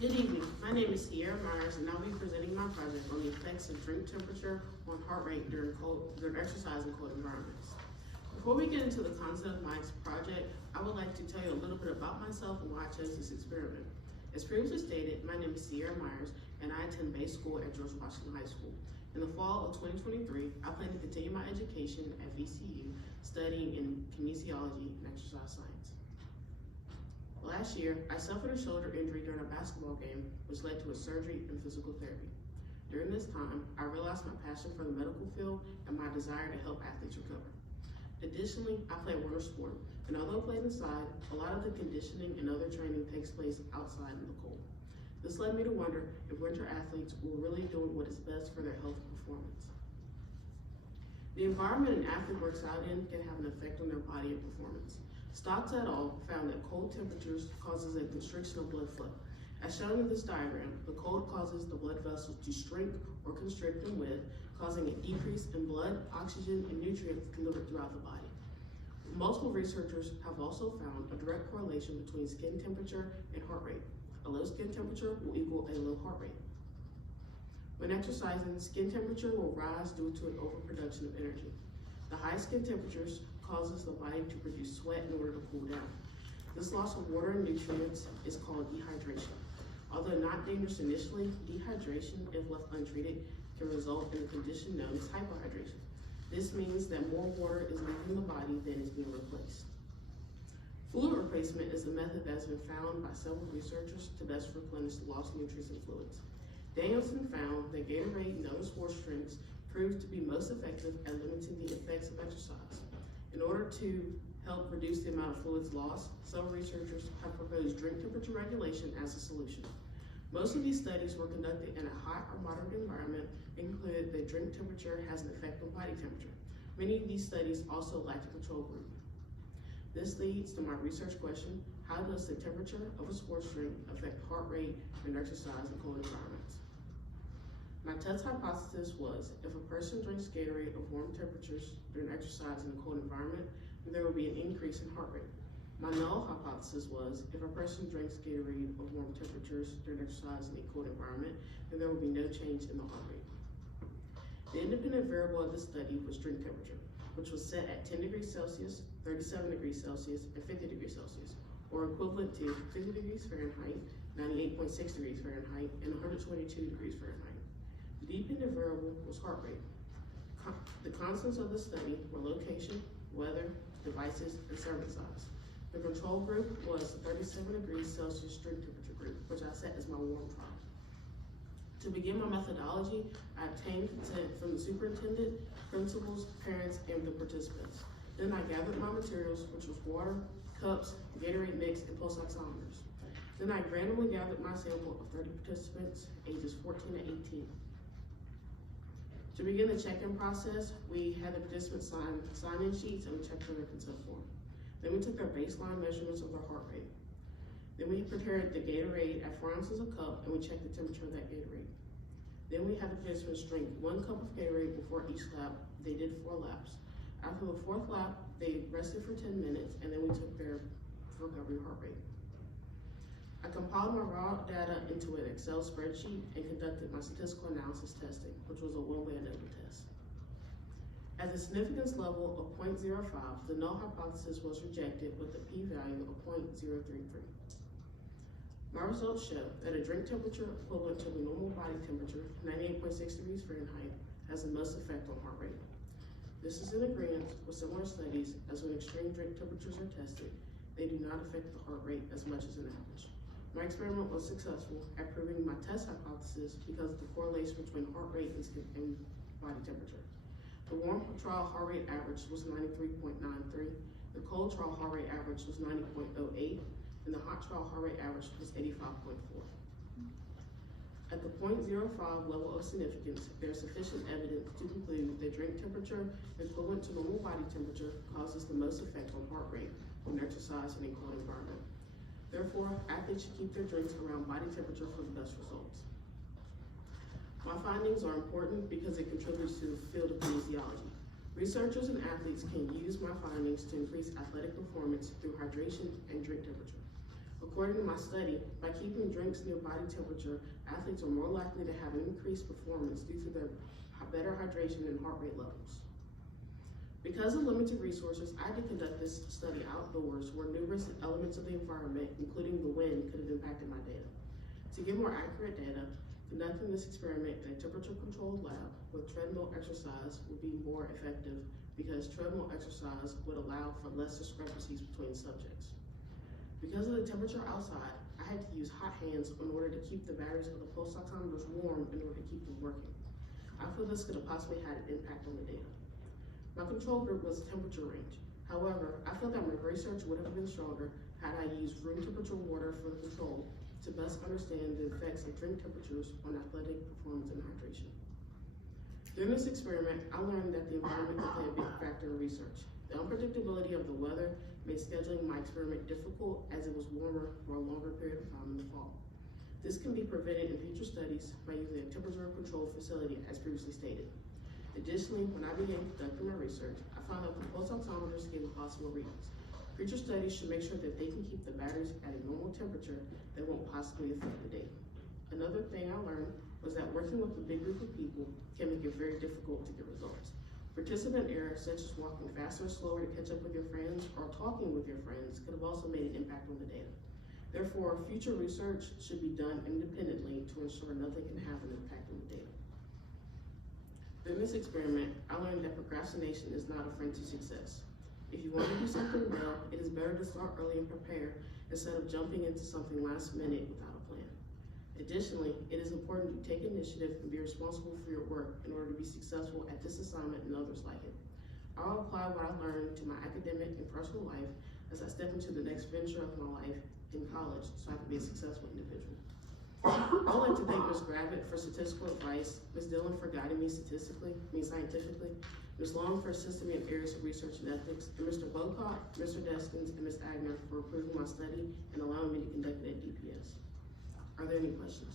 Good evening. My name is Ciara and I'll be presenting my project on the effects of drink temperature on heart rate during exercise in cold environments. Before we get into the content of my project, I would like to tell you a little bit about myself and why I chose this experiment. As previously stated, my name is Ciara and I attend base school at George Washington High School. In the fall of 2023, I plan to continue my education at VCU, studying in kinesiology and exercise science. Last year, I suffered a shoulder injury during a basketball game, which led to a surgery and physical therapy. During this time, I realized my passion for the medical field and my desire to help athletes recover. Additionally, I play water sport, and although played inside, a lot of the conditioning and other training takes place outside in the cold. This led me to wonder if winter athletes were really doing what is best for their health and performance. The environment an athlete works out in can have an effect on their body and performance. Stotts et al. Found that cold temperatures causes a constriction of blood flow. As shown in this diagram, the cold causes the blood vessels to shrink or constrict in width, causing a decrease in blood, oxygen, and nutrients delivered throughout the body. Multiple researchers have also found a direct correlation between skin temperature and heart rate. A low skin temperature will equal a low heart rate. When exercising, skin temperature will rise due to an overproduction of energy. The high skin temperatures causes the body to produce sweat in order to cool down. This loss of water and nutrients is called dehydration. Although not dangerous initially, dehydration, if left untreated, can result in a condition known as hypohydration. This means that more water is leaving the body than is being replaced. Fluid replacement is a method that has been found by several researchers to best replenish the lost nutrients and fluids. Danielson found that Gatorade and other sports drinks proved to be most effective at limiting the effects of exercise. In order to help reduce the amount of fluids lost, several researchers have proposed drink temperature regulation as a solution. Most of these studies were conducted in a hot or moderate environment and concluded that drink temperature has an effect on body temperature. Many of these studies also lacked a control group. This leads to my research question: how does the temperature of a sports drink affect heart rate and exercise in cold environments? My test hypothesis was if a person drinks Gatorade at warm temperatures during exercise in a cold environment, there will be an increase in heart rate. My null hypothesis was if a person drinks Gatorade at warm temperatures during exercise in a cold environment, then there will be no change in the heart rate. The independent variable of this study was drink temperature, which was set at 10 degrees Celsius, 37 degrees Celsius, and 50 degrees Celsius, or equivalent to 50 degrees Fahrenheit, 98.6 degrees Fahrenheit, and 122 degrees Fahrenheit. The dependent variable was heart rate. The constants of the study were location, weather, devices, and serving size. The control group was the 37 degrees Celsius drink temperature group, which I set as my warm trial. To begin my methodology, I obtained consent from the superintendent, principals, parents, and the participants. Then I gathered my materials, which was water, cups, Gatorade mix, and pulse oximeters. Then I randomly gathered my sample of 30 participants, ages 14 to 18. To begin the check-in process, we had the participants sign-in sheets and we checked for their consent form. Then we took their baseline measurements of their heart rate. Then we prepared the Gatorade at 4 ounces a cup and we checked the temperature of that Gatorade. Then we had the participants drink 1 cup of Gatorade before each lap. They did 4 laps. After the 4th lap, they rested for 10 minutes and then we took their recovery heart rate. I compiled my raw data into an Excel spreadsheet and conducted my statistical analysis testing, which was a one-way ANOVA test. At the significance level of 0.05, the null hypothesis was rejected with a p-value of 0.033. My results show that a drink temperature equivalent to the normal body temperature, 98.6 degrees Fahrenheit, has the most effect on heart rate. This is in agreement with similar studies as when extreme drink temperatures are tested, they do not affect the heart rate as much as an average. My experiment was successful at proving my test hypothesis because of the correlation between heart rate and body temperature. The warm trial heart rate average was 93.93, the cold trial heart rate average was 90.08, and the hot trial heart rate average was 85.4. At the 0.05 level of significance, there is sufficient evidence to conclude that drink temperature equivalent to normal body temperature causes the most effect on heart rate when exercising in a cold environment. Therefore, athletes should keep their drinks around body temperature for the best results. My findings are important because it contributes to the field of kinesiology. Researchers and athletes can use my findings to increase athletic performance through hydration and drink temperature. According to my study, by keeping drinks near body temperature, athletes are more likely to have an increased performance due to their better hydration and heart rate levels. Because of limited resources, I had to conduct this study outdoors where numerous elements of the environment, including the wind, could have impacted my data. To get more accurate data, conducting this experiment in a temperature-controlled lab with treadmill exercise would be more effective because treadmill exercise would allow for less discrepancies between subjects. Because of the temperature outside, I had to use hot hands in order to keep the batteries of the pulse oximeters warm in order to keep them working. I feel this could have possibly had an impact on the data. My control group was temperature range. However, I feel that my research would have been stronger had I used room temperature water for the control to best understand the effects of drink temperatures on athletic performance and hydration. During this experiment, I learned that the environment could play a big factor in research. The unpredictability of the weather made scheduling my experiment difficult as it was warmer for a longer period of time in the fall. This can be prevented in future studies by using a temperature-controlled facility as previously stated. Additionally, when I began conducting my research, I found that the pulse oximeters gave possible readings. Future studies should make sure that they can keep the batteries at a normal temperature that won't possibly affect the data. Another thing I learned was that working with a big group of people can make it very difficult to get results. Participant errors such as walking faster or slower to catch up with your friends or talking with your friends could have also made an impact on the data. Therefore, future research should be done independently to ensure nothing can have an impact on the data. During this experiment, I learned that procrastination is not a friend to success. If you want to do something well, it is better to start early and prepare instead of jumping into something last minute without a plan. Additionally, it is important to take initiative and be responsible for your work in order to be successful at this assignment and others like it. I'll apply what I learned to my academic and personal life as I step into the next venture of my life in college so I can be a successful individual. I would like to thank Ms. Gravitt for statistical advice, Ms. Dillon for guiding me scientifically, Ms. Long for assisting me in areas of research and ethics, and Mr. Bocock, Mr. Deskins, and Ms. Agner for approving my study and allowing me to conduct it at DPS. Are there any questions?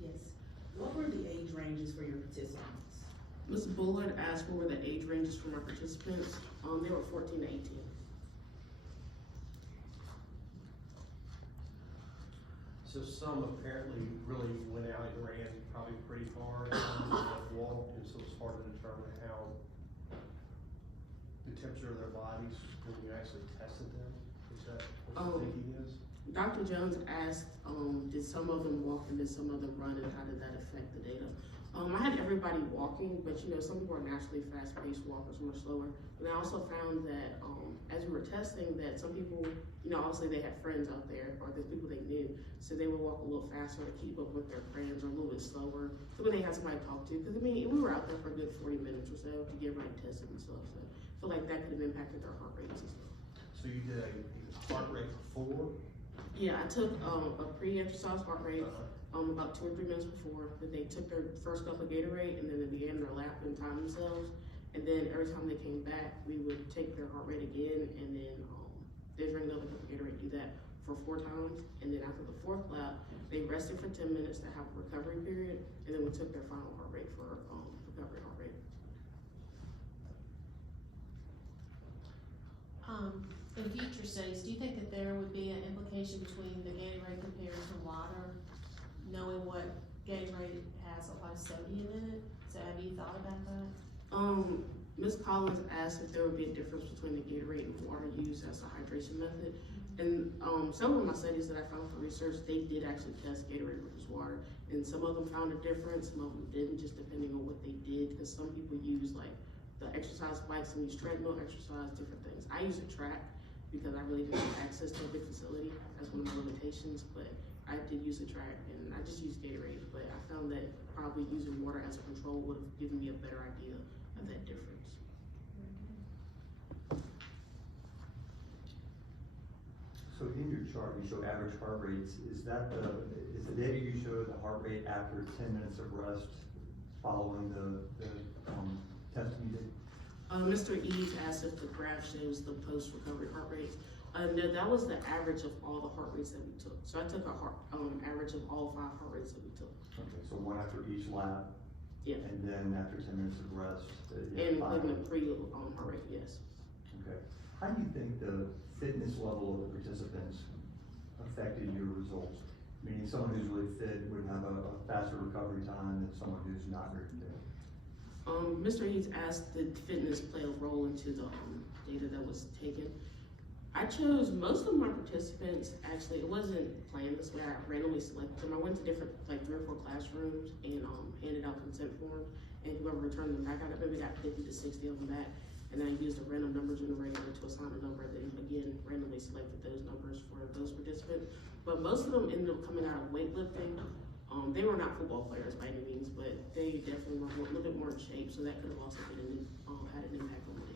Yes. What were the age ranges for your participants? Ms. Bullard asked what were the age ranges for my participants. They were 14 to 18. So some apparently really went out and ran probably pretty hard, walked, and so it's hard to determine how the temperature of their bodies when you actually tested them. Is that what the thinking is? Dr. Jones asked, did some of them walk and did some of them run, and how did that affect the data? I had everybody walking, but some people are naturally fast-paced walkers, more slower. But I also found that as we were testing that some people, obviously they had friends out there or the people they knew, so they would walk a little faster to keep up with their friends or a little bit slower. So when they had somebody to talk to, because we were out there for a good 40 minutes or so to get everybody tested and stuff. So I feel like that could have impacted their heart rates and stuff. So you did a heart rate before? Yeah, I took a pre-exercise heart rate. About 2 or 3 minutes before, that they took their first cup of Gatorade and then they began their lap and time themselves. And then every time they came back, we would take their heart rate again and then they drink another cup of Gatorade, do that for 4 times. And then after the 4th lap, they rested for 10 minutes to have a recovery period. And then we took their final heart rate for recovery heart rate. In future studies, do you think that there would be an implication between the Gatorade compared to water, knowing what Gatorade has a lot of sodium in it? So have you thought about that? Ms. Collins asked if there would be a difference between the Gatorade and water used as a hydration method. And some of my studies that I found for research, they did actually test Gatorade versus water. And some of them found a difference, some of them didn't, just depending on what they did. Because some people use like the exercise bikes and use treadmill exercise, different things. I use a track because I really didn't have access to a big facility. That's one of my limitations, but I did use a track and I just used Gatorade. But I found that probably using water as a control would have given me a better idea of that difference. So in your chart, you show average heart rates. Is the data you show the heart rate after 10 minutes of rest following the testing you did? Mr. Eves asked if the graph shows the post-recovery heart rates. No, that was the average of all the heart rates that we took. So I took a average of all 5 heart rates that we took. Okay, so 1 after each lap. Yeah. And then after 10 minutes of rest. And including the pre-heart rate, yes. Okay. How do you think the fitness level of the participants affected your results? Meaning someone who's really fit would have a faster recovery time than someone who's not very fit. Mr. Eads asked, did fitness play a role into the, data that was taken? I chose, most of my participants, actually, it wasn't planned this way, I randomly selected them. I went to different, like 3 or 4 classrooms and, handed out consent forms, and whoever returned them back, I maybe got 50 to 60 of them back. And then I used a random number generator to assign a number, then again, randomly selected those numbers for those participants. But most of them ended up coming out of weightlifting. They were not football players by any means, but they definitely were a little bit more in shape, so that could have also been had an impact on the